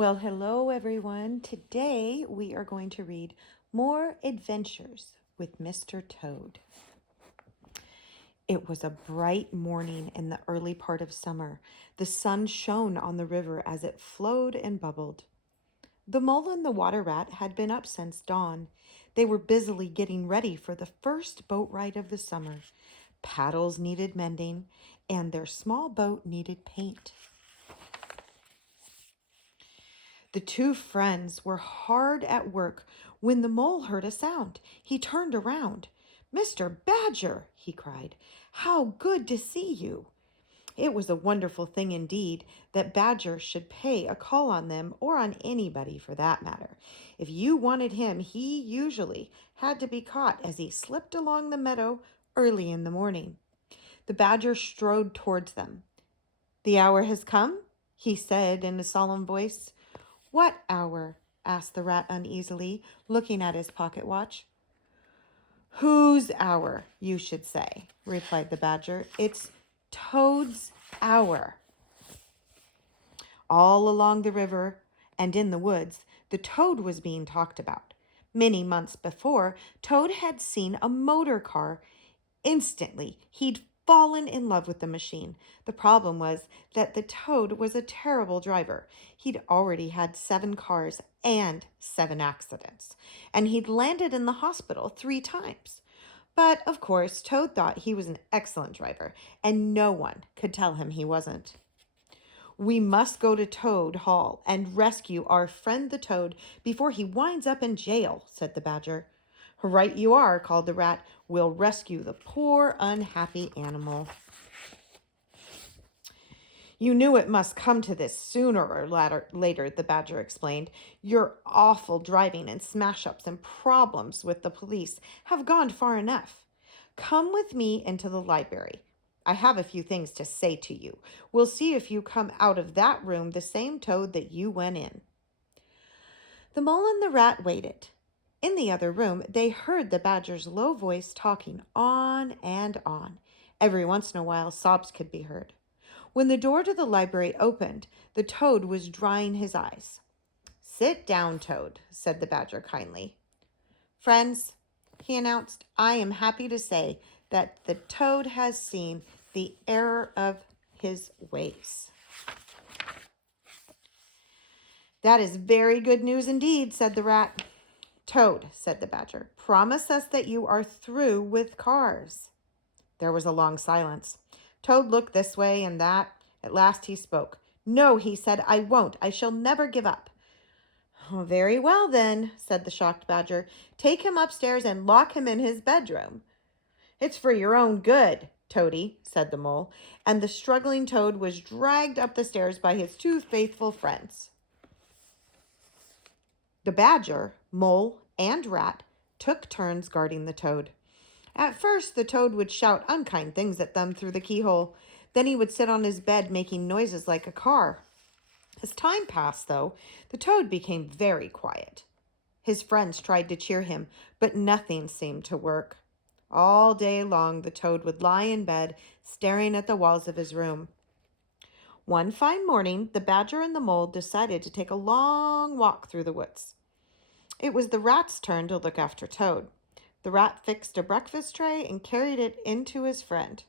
Well, hello everyone. Today we are going to read More Adventures with Mr. Toad. It was a bright morning in the early part of summer. The sun shone on the river as it flowed and bubbled. The mole and the water rat had been up since dawn. They were busily getting ready for the first boat ride of the summer. Paddles needed mending, and their small boat needed paint. The two friends were hard at work when the mole heard a sound. He turned around. "Mr. Badger," he cried, "how good to see you." It was a wonderful thing indeed that Badger should pay a call on them, or on anybody for that matter. If you wanted him, he usually had to be caught as he slipped along the meadow early in the morning. The Badger strode towards them. "The hour has come," he said in a solemn voice. "What hour?" asked the rat uneasily, looking at his pocket watch. "Whose hour, you should say," replied the Badger. "It's Toad's hour." All along the river and in the woods, the toad was being talked about. Many months before, Toad had seen a motor car. Instantly, he'd fallen in love with the machine. The problem was that the toad was a terrible driver. He'd already had 7 cars and 7 accidents, and he'd landed in the hospital 3 times. But, of course, Toad thought he was an excellent driver, and no one could tell him he wasn't. "We must go to Toad Hall and rescue our friend the toad before he winds up in jail," said the Badger. "Right you are," called the rat. "We'll rescue the poor, unhappy animal." "You knew it must come to this sooner or later," the Badger explained. "Your awful driving and smash-ups and problems with the police have gone far enough. Come with me into the library. I have a few things to say to you. We'll see if you come out of that room the same toad that you went in." The mole and the rat waited. In the other room, they heard the Badger's low voice talking on and on. Every once in a while, sobs could be heard. When the door to the library opened, the toad was drying his eyes. "Sit down, Toad," said the Badger kindly. "Friends," he announced, "I am happy to say that the toad has seen the error of his ways." "That is very good news indeed," said the rat. "Toad," said the Badger, "promise us that you are through with cars." There was a long silence. Toad looked this way and that. At last he spoke. "No," he said, "I won't. I shall never give up." "Oh, very well, then," said the shocked Badger. "Take him upstairs and lock him in his bedroom." "It's for your own good, Toady," said the mole, and the struggling toad was dragged up the stairs by his 2 faithful friends. The Badger, mole, and rat took turns guarding the toad. At first, the toad would shout unkind things at them through the keyhole. Then he would sit on his bed making noises like a car. As time passed, though, the toad became very quiet. His friends tried to cheer him, but nothing seemed to work. All day long, the toad would lie in bed, staring at the walls of his room. One fine morning, the Badger and the mole decided to take a long walk through the woods. It was the rat's turn to look after Toad. The rat fixed a breakfast tray and carried it in to his friend.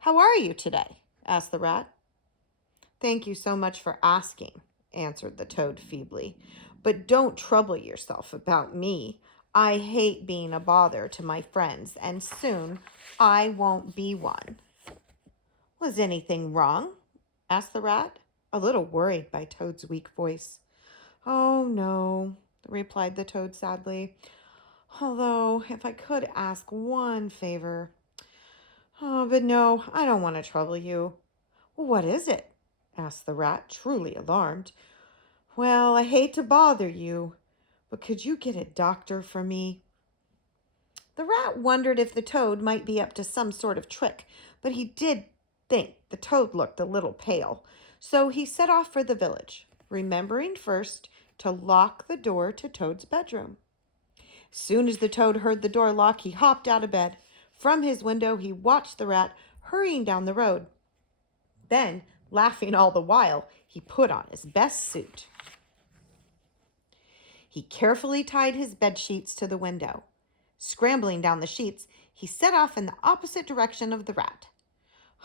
"How are you today?" asked the rat. "Thank you so much for asking," answered the toad feebly. "But don't trouble yourself about me. I hate being a bother to my friends, and soon I won't be one." "Was anything wrong?" asked the rat, a little worried by Toad's weak voice. "Oh, no," replied the toad sadly. "Although, if I could ask one favor. Oh, but no, I don't want to trouble you." "What is it?" asked the rat, truly alarmed. "Well, I hate to bother you, but could you get a doctor for me?" The rat wondered if the toad might be up to some sort of trick, but he did think the toad looked a little pale. So he set off for the village, remembering first to lock the door to Toad's bedroom. Soon as the toad heard the door lock, he hopped out of bed. From his window, he watched the rat hurrying down the road. Then, laughing all the while, he put on his best suit. He carefully tied his bed sheets to the window. Scrambling down the sheets, he set off in the opposite direction of the rat.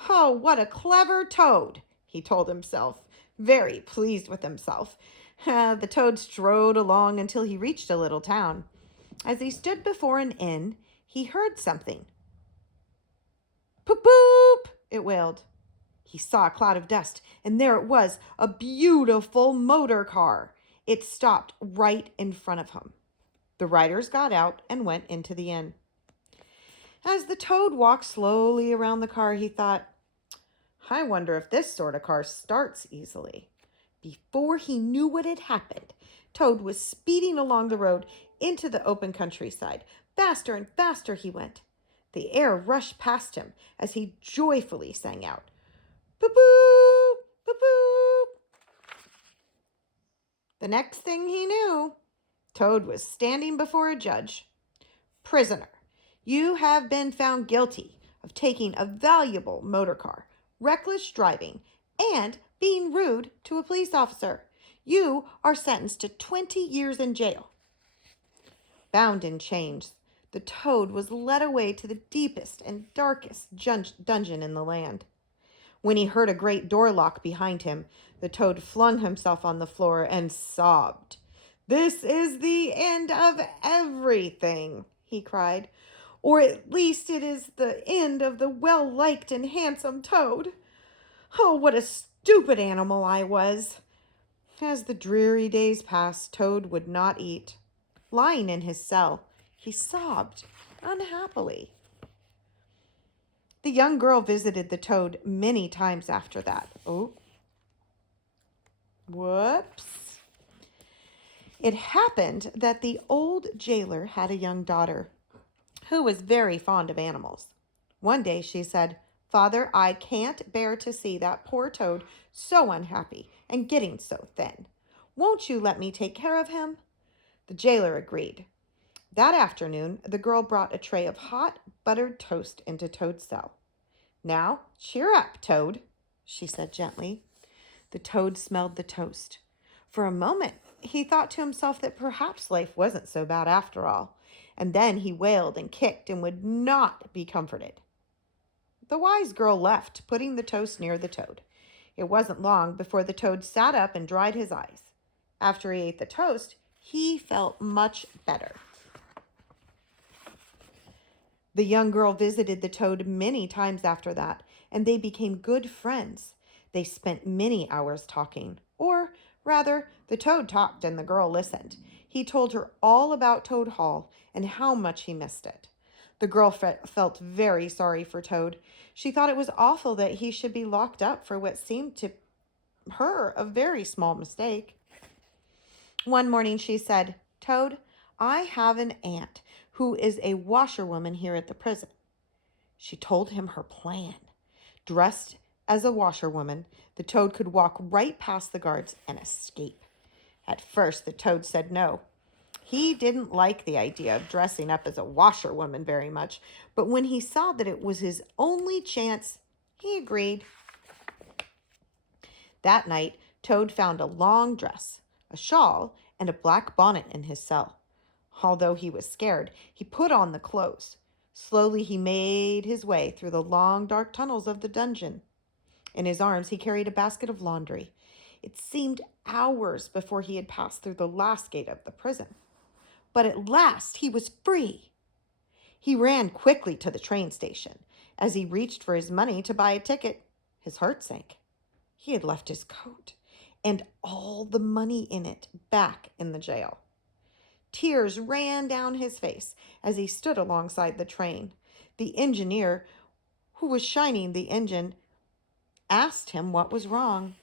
Oh, what a clever toad, he told himself, very pleased with himself. The toad strode along until he reached a little town. As he stood before an inn, he heard something. Poop, poop, it wailed. He saw a cloud of dust, and there it was, a beautiful motor car. It stopped right in front of him. The riders got out and went into the inn. As the toad walked slowly around the car, he thought, I wonder if this sort of car starts easily. Before he knew what had happened, Toad was speeding along the road into the open countryside. Faster and faster he went. The air rushed past him as he joyfully sang out, "Boop-boop, boop-boop." The next thing he knew, Toad was standing before a judge. Prisoner, you have been found guilty of taking a valuable motor car, reckless driving, and being rude to a police officer. You are sentenced to 20 years in jail. Bound in chains, the toad was led away to the deepest and darkest dungeon in the land. When he heard a great door lock behind him, the toad flung himself on the floor and sobbed. This is the end of everything, he cried. Or at least it is the end of the well-liked and handsome toad. Oh, what a stupid animal I was. As the dreary days passed, Toad would not eat. Lying in his cell, he sobbed unhappily. The young girl visited the toad many times after that. Oh, whoops. It happened that the old jailer had a young daughter who was very fond of animals. One day she said, Father, I can't bear to see that poor toad so unhappy and getting so thin. Won't you let me take care of him? The jailer agreed. That afternoon, the girl brought a tray of hot, buttered toast into Toad's cell. Now, cheer up, Toad, she said gently. The toad smelled the toast. For a moment, he thought to himself that perhaps life wasn't so bad after all, and then he wailed and kicked and would not be comforted. The wise girl left, putting the toast near the toad. It wasn't long before the toad sat up and dried his eyes. After he ate the toast, he felt much better. The young girl visited the toad many times after that, and they became good friends. They spent many hours talking, or rather, the toad talked and the girl listened. He told her all about Toad Hall and how much he missed it. The girl felt very sorry for Toad. She thought it was awful that he should be locked up for what seemed to her a very small mistake. One morning she said, Toad, I have an aunt who is a washerwoman here at the prison. She told him her plan. Dressed as a washerwoman, the toad could walk right past the guards and escape. At first, the toad said no. He didn't like the idea of dressing up as a washerwoman very much, but when he saw that it was his only chance, he agreed. That night, Toad found a long dress, a shawl, and a black bonnet in his cell. Although he was scared, he put on the clothes. Slowly he made his way through the long, dark tunnels of the dungeon. In his arms, he carried a basket of laundry. It seemed hours before he had passed through the last gate of the prison. But at last he was free. He ran quickly to the train station. As he reached for his money to buy a ticket, his heart sank. He had left his coat and all the money in it back in the jail. Tears ran down his face as he stood alongside the train. The engineer, who was shining the engine, asked him what was wrong.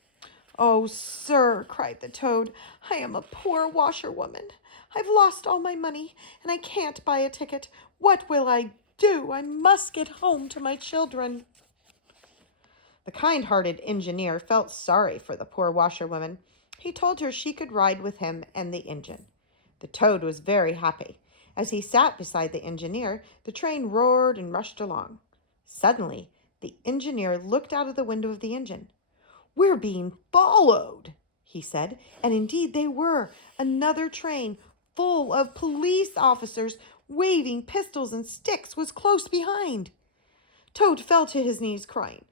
Oh, sir, cried the toad, I am a poor washerwoman. I've lost all my money, and I can't buy a ticket. What will I do? I must get home to my children. The kind-hearted engineer felt sorry for the poor washerwoman. He told her she could ride with him and the engine. The toad was very happy. As he sat beside the engineer, the train roared and rushed along. Suddenly, the engineer looked out of the window of the engine. We're being followed, he said, and indeed they were. Another train, full of police officers waving pistols and sticks was close behind. Toad fell to his knees, crying,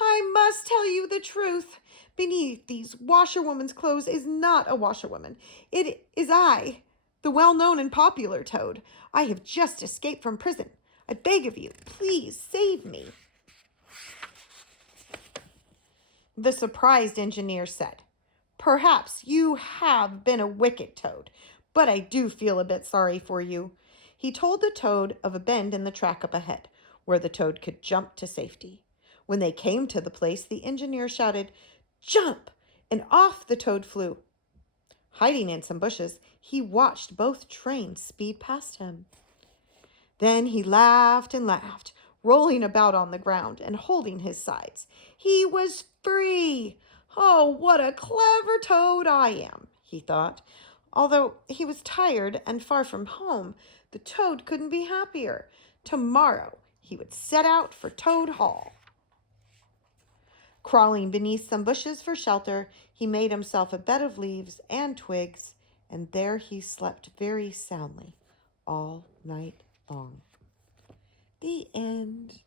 "I must tell you the truth. Beneath these washerwoman's clothes is not a washerwoman. It is I, the well-known and popular Toad. I have just escaped from prison. I beg of you, please save me." The surprised engineer said, "Perhaps you have been a wicked Toad, but I do feel a bit sorry for you." He told the Toad of a bend in the track up ahead, where the Toad could jump to safety. When they came to the place, the engineer shouted, "Jump!" and off the Toad flew. Hiding in some bushes, he watched both trains speed past him. Then he laughed and laughed, rolling about on the ground and holding his sides. He was free! "Oh, what a clever Toad I am," he thought. Although he was tired and far from home, the Toad couldn't be happier. Tomorrow he would set out for Toad Hall. Crawling beneath some bushes for shelter, he made himself a bed of leaves and twigs, and there he slept very soundly all night long. The end.